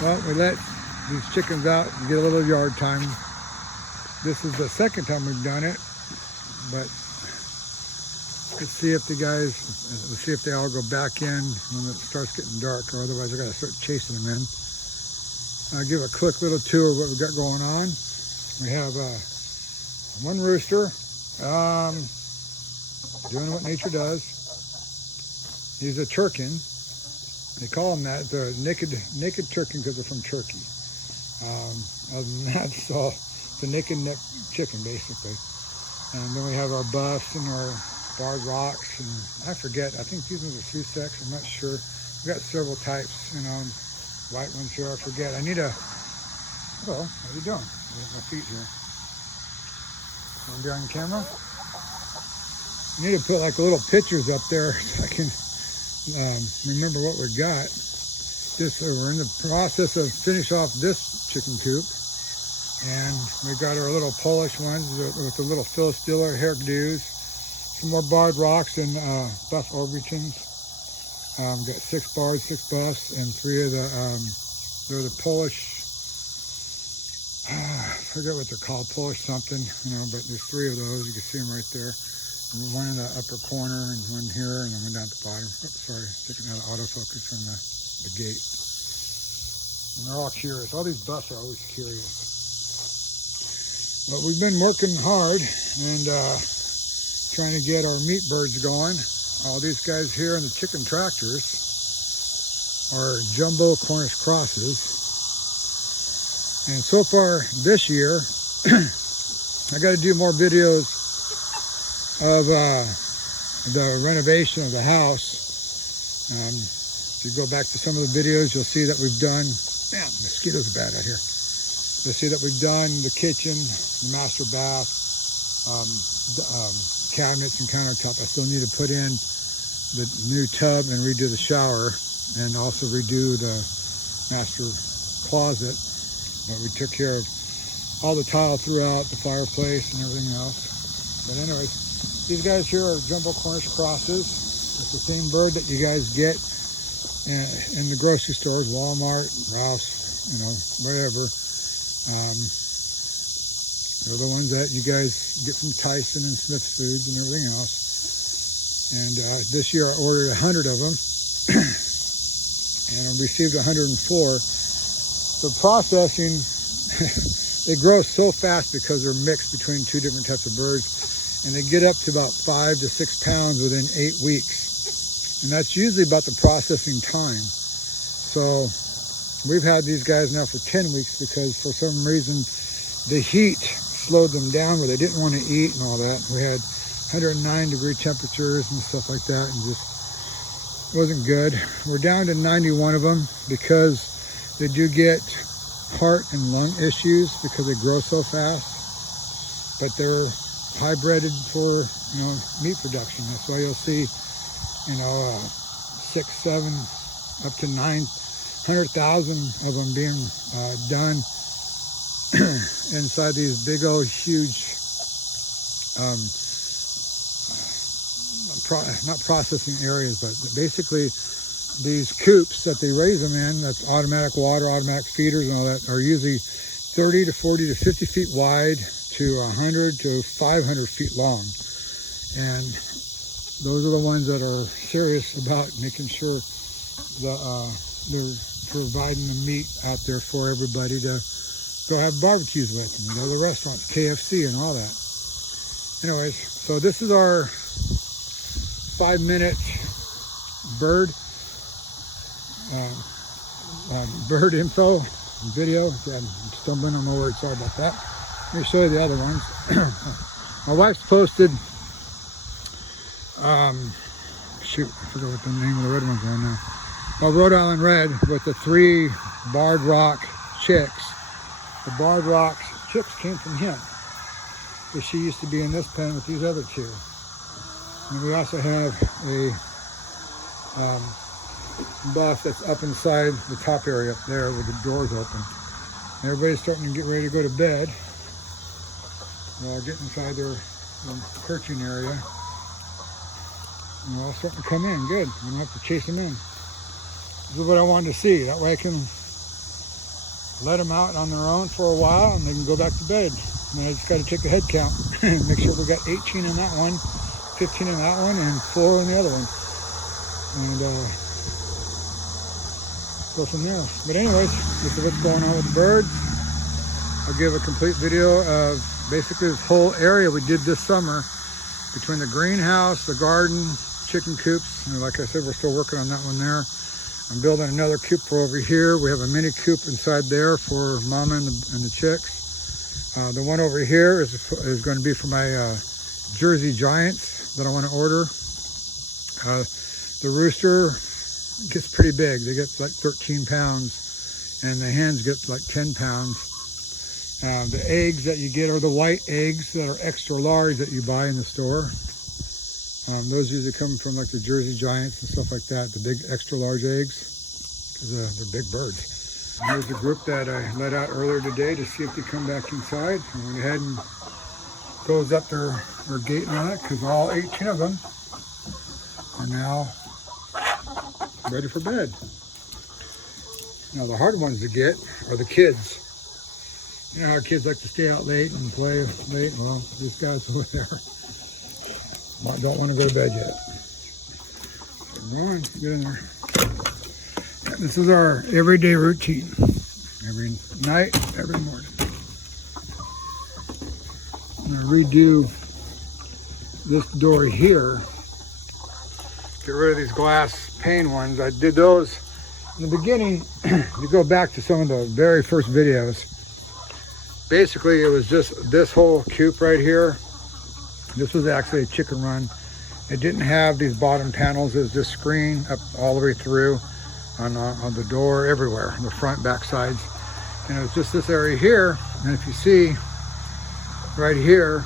Well, we let these chickens out and get a little yard time. This is the second time we've done it, but let's see if they all go back in when it starts getting dark, or otherwise I gotta start chasing them in. I'll give a quick little tour of what we've got going on. We have one rooster, doing what nature does. He's a turkin. They call them that. They're naked turkin because they're from Turkey. Other than that, so it's a naked neck chicken basically. And then we have our buffs and our barred rocks, and I forget. I think these ones are Sussex. I'm not sure. We've got several types, white ones here. I forget. I need a. Hello, how you doing? I got my feet here. Want to be on camera? I need to put like little pictures up there so I can remember what we got. We're in the process of finish off this chicken coop, and we got our little Polish ones with the little Phil Stiller hairdos, some more barred rocks and buff Orvingtons. Got 6 barred, 6 buffs, and 3 of they're the Polish. I forget what they're called, Polish something, but there's 3 of those. You can see them right there. One in the upper corner and one here, and then one down at the bottom. Oops, sorry, sticking out of autofocus from the gate. And they're all curious. All these buffs are always curious. But we've been working hard and trying to get our meat birds going. All these guys here in the chicken tractors are jumbo Cornish crosses. And so far this year, I got to do more videos of the renovation of the house. If you go back to some of the videos, you'll see that we've done, man, mosquitoes are bad out here. You'll see that we've done the kitchen, the master bath, cabinets and countertop. I still need to put in the new tub and redo the shower, and also redo the master closet. But we took care of all the tile throughout the fireplace and everything else. But anyways, these guys here are jumbo Cornish crosses. It's the same bird that you guys get in the grocery stores, Walmart, Ralph's, wherever. They're the ones that you guys get from Tyson and Smith Foods and everything else. And this year I ordered 100 of them, and I received 104. The processing, they grow so fast because they're mixed between 2 different types of birds. And they get up to about 5 to 6 pounds within 8 weeks. And that's usually about the processing time. So we've had these guys now for 10 weeks because for some reason the heat slowed them down where they didn't want to eat and all that. We had 109-degree temperatures and stuff like that, and just wasn't good. We're down to 91 of them because they do get heart and lung issues because they grow so fast. But they're hybrided for meat production. That's why you'll see 6, 7, up to 900,000 of them being done inside these big old huge not processing areas, but basically these coops that they raise them in, that's automatic water, automatic feeders and all that, are usually 30 to 40 to 50 feet wide to 100 to 500 feet long. And those are the ones that are serious about making sure that they're providing the meat out there for everybody to go have barbecues with and go to the restaurants, KFC and all that. Anyways, so this is our 5-minute bird info video. I'm stumbling on my words, sorry about that. Let me show you the other ones. My wife's posted, shoot, I forgot what the name of the red ones are now. Well, Rhode Island Red with the 3 barred rock chicks. The barred rock chicks came from him, because she used to be in this pen with these other 2. And we also have a buff that's up inside the top area up there with the doors open. Everybody's starting to get ready to go to bed. Get inside their perching area. And they're all starting to come in. Good. We don't have to chase them in. This is what I wanted to see. That way I can let them out on their own for a while, and they can go back to bed. And I just got to take a head count, make sure we got 18 in that one, 15 in that one, and 4 in the other one, and go from there. But anyways, this is what's going on with the birds. I'll give a complete video of basically this whole area we did this summer between the greenhouse, the garden, chicken coops. And like I said, we're still working on that one there. I'm building another coop for over here. We have a mini coop inside there for mama and the chicks. The one over here is going to be for my Jersey Giants that I want to order. The rooster gets pretty big. They get like 13 pounds, and the hens get like 10 pounds. The eggs that you get are the white eggs that are extra large that you buy in the store. Those usually come from like the Jersey Giants and stuff like that, the big extra large eggs, because they're big birds. And here's the group that I let out earlier today to see if they come back inside. I went ahead and closed up their gate on it, because all 18 of them are now ready for bed. Now the hard ones to get are the kids. You know how kids like to stay out late and play late? Well, this guy's over there don't want to go to bed yet. So go on, get in there. Yeah, this is our everyday routine. Every night, every morning. I'm going to redo this door here. Get rid of these glass pane ones. I did those in the beginning. You go back to some of the very first videos. Basically, it was just this whole coop right here. This was actually a chicken run. It didn't have these bottom panels. It was just screen up all the way through on the door, everywhere, the front, back sides. And it was just this area here. And if you see right here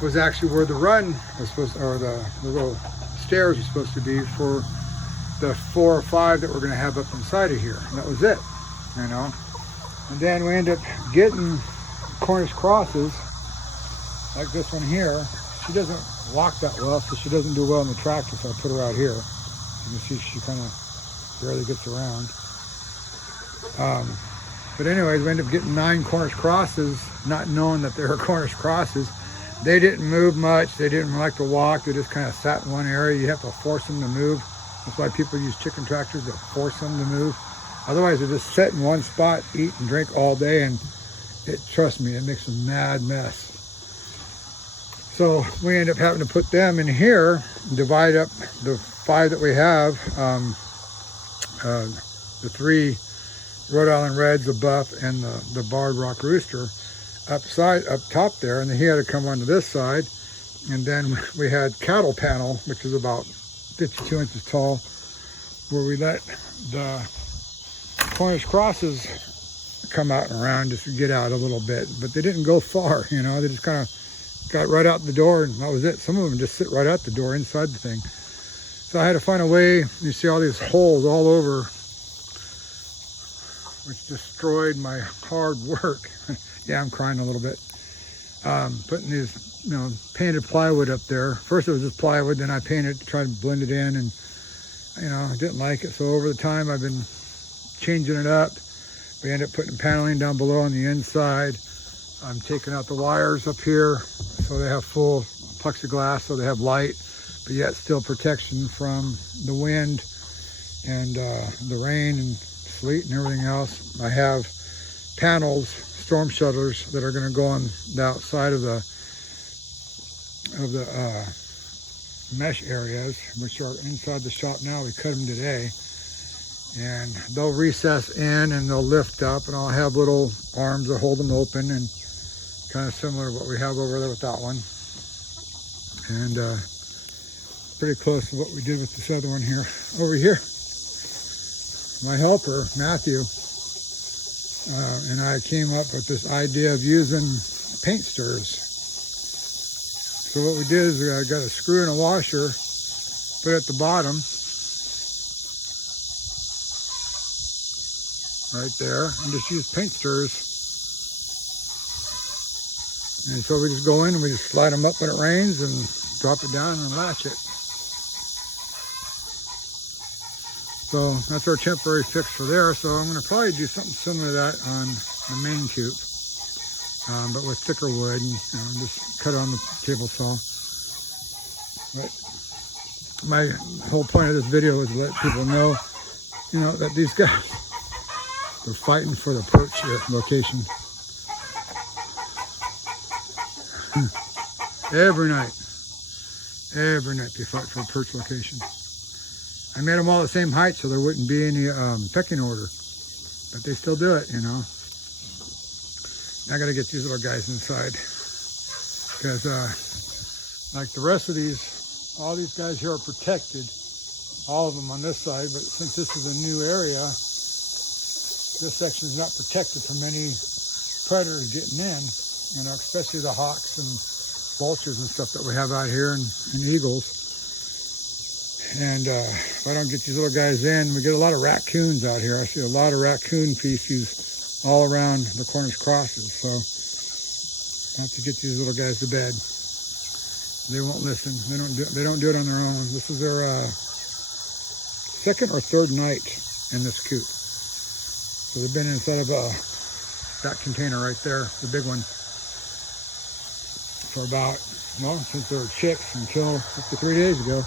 was actually where the run was supposed to, or the little stairs were supposed to be for the 4 or 5 that we're going to have up inside of here. And that was it, you know. And then we end up getting Cornish crosses, like this one here. She doesn't walk that well, so she doesn't do well in the tractor, so I put her out here. You can see she kind of barely gets around. But anyways, we end up getting 9 Cornish crosses, not knowing that they were Cornish crosses. They didn't move much. They didn't like to walk. They just kind of sat in one area. You have to force them to move. That's why people use chicken tractors, to force them to move. Otherwise, they just sit in one spot, eat and drink all day, and trust me, it makes a mad mess. So we end up having to put them in here, divide up the 5 that we have, the 3 Rhode Island Reds, the Buff, and the Barred Rock Rooster up top there, and then he had to come onto this side. And then we had cattle panel, which is about 52 inches tall, where we let the Cornish crosses come out and around just to get out a little bit, but they didn't go far, you know. They just kind of got right out the door, and that was it. Some of them just sit right out the door inside the thing. So I had to find a way. You see all these holes all over, which destroyed my hard work. Yeah, I'm crying a little bit. Putting these, you know, painted plywood up there. First it was just plywood, then I painted to try to blend it in, and you know, I didn't like it. So over the time I've been changing it up. We end up putting paneling down below on the inside. I'm taking out the wires up here so they have full plexiglass, so they have light, but yet still protection from the wind and the rain and sleet and everything else. I have panels, storm shutters, that are going to go on the outside of the mesh areas, which are inside the shop now. We cut them today, and they'll recess in and they'll lift up, and I'll have little arms that hold them open, and kind of similar to what we have over there with that one. And pretty close to what we did with this other one here. Over here, my helper, Matthew, and I came up with this idea of using paint stirrers. So what we did is I got a screw and a washer, put it at the bottom, right there, and just use paint stirrers. And so we just go in and we just slide them up when it rains and drop it down and latch it. So that's our temporary fix for there. So I'm going to probably do something similar to that on the main coop, but with thicker wood, and just cut it on the table saw. But my whole point of this video is to let people know, that these guys, they're fighting for the perch location. Every night they fight for a perch location. I made them all the same height so there wouldn't be any pecking order, but they still do it, I got to get these little guys inside because like the rest of these, all these guys here are protected, all of them on this side, but since this is a new area, this section is not protected from any predators getting in, especially the hawks and vultures and stuff that we have out here, and eagles. And if I don't get these little guys in, we get a lot of raccoons out here. I see a lot of raccoon feces all around the Cornish crosses. So I have to get these little guys to bed. They won't listen. They don't do it on their own. This is their second or third night in this coop. So they've been inside of that container right there, the big one, for about, since they were chicks until up to 3 days ago.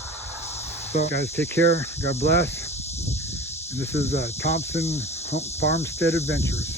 So guys, take care. God bless. And this is Thompson Farmstead Adventures.